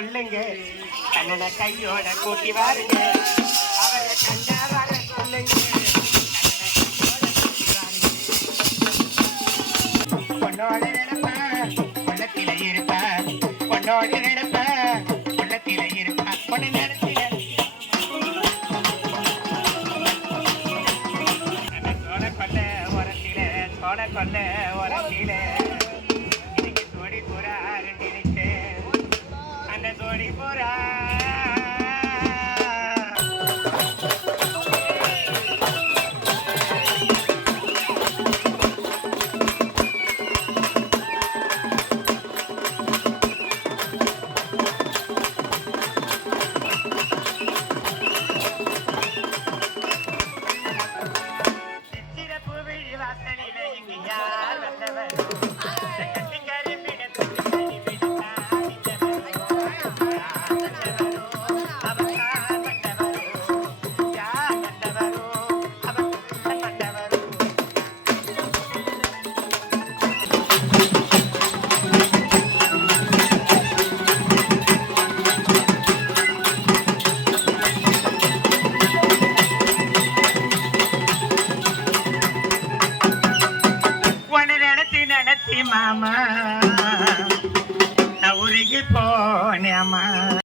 சொல்லுங்க கண்ணனை கையோட கூட்டி வாருங்க அவரை கண்ட வர சொல்லுங்க பொண்ணோட நினைப்ப உள்ளத்தில இருப்ப பொண்ணோட நினைப்ப உள்ளத்தில இருப்ப பொண்ணு நினைச்சிட சோழ கொல்ல உரத்தில